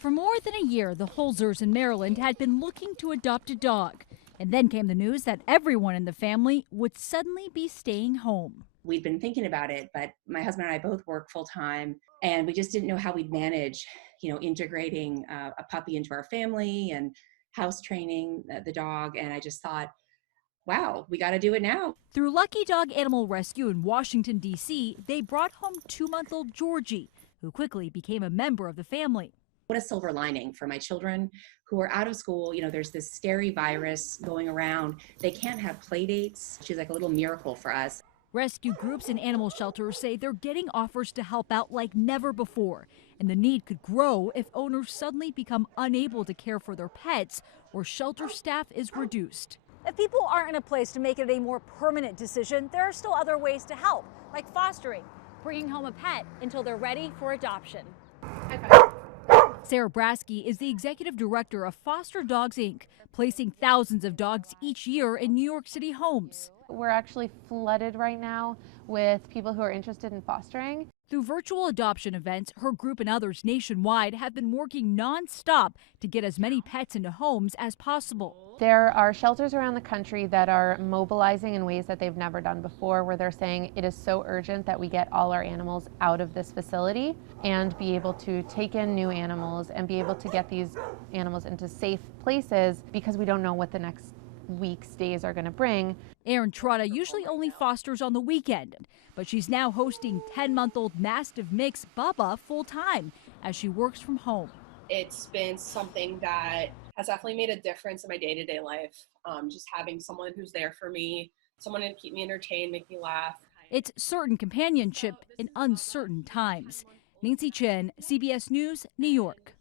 For more than a year, the Holzers in Maryland had been looking to adopt a dog. And then came the news that everyone in the family would suddenly be staying home. We'd been thinking about it, but my husband and I both work full time, and we just didn't know how we'd manage, integrating a puppy into our family and house training the dog. And I just thought, wow, we got to do it now. Through Lucky Dog Animal Rescue in Washington, D.C., they brought home 2-month-old Georgie, who quickly became a member of the family. What a silver lining for my children who are out of school. There's this scary virus going around. They can't have play dates. She's like a little miracle for us. Rescue groups and animal shelters say they're getting offers to help out like never before, and the need could grow if owners suddenly become unable to care for their pets or shelter staff is reduced. If people aren't in a place to make it a more permanent decision, there are still other ways to help, like fostering, bringing home a pet until they're ready for adoption. Sarah Brasky is the executive director of Foster Dogs, Inc., placing thousands of dogs each year in New York City homes. We're actually flooded right now with people who are interested in fostering. Through virtual adoption events, her group and others nationwide have been working nonstop to get as many pets into homes as possible. There are shelters around the country that are mobilizing in ways that they've never done before, where they're saying it is so urgent that we get all our animals out of this facility and be able to take in new animals and be able to get these animals into safe places, because we don't know what the next weeks, days are going to bring. Erin Trotta usually only fosters on the weekend, but she's now hosting 10-month-old Mastiff mix Bubba full-time as she works from home. It's been something that has definitely made a difference in my day-to-day life. Just having someone who's there for me, someone to keep me entertained, make me laugh. It's certain companionship in uncertain times. Nancy Chen, CBS News, New York.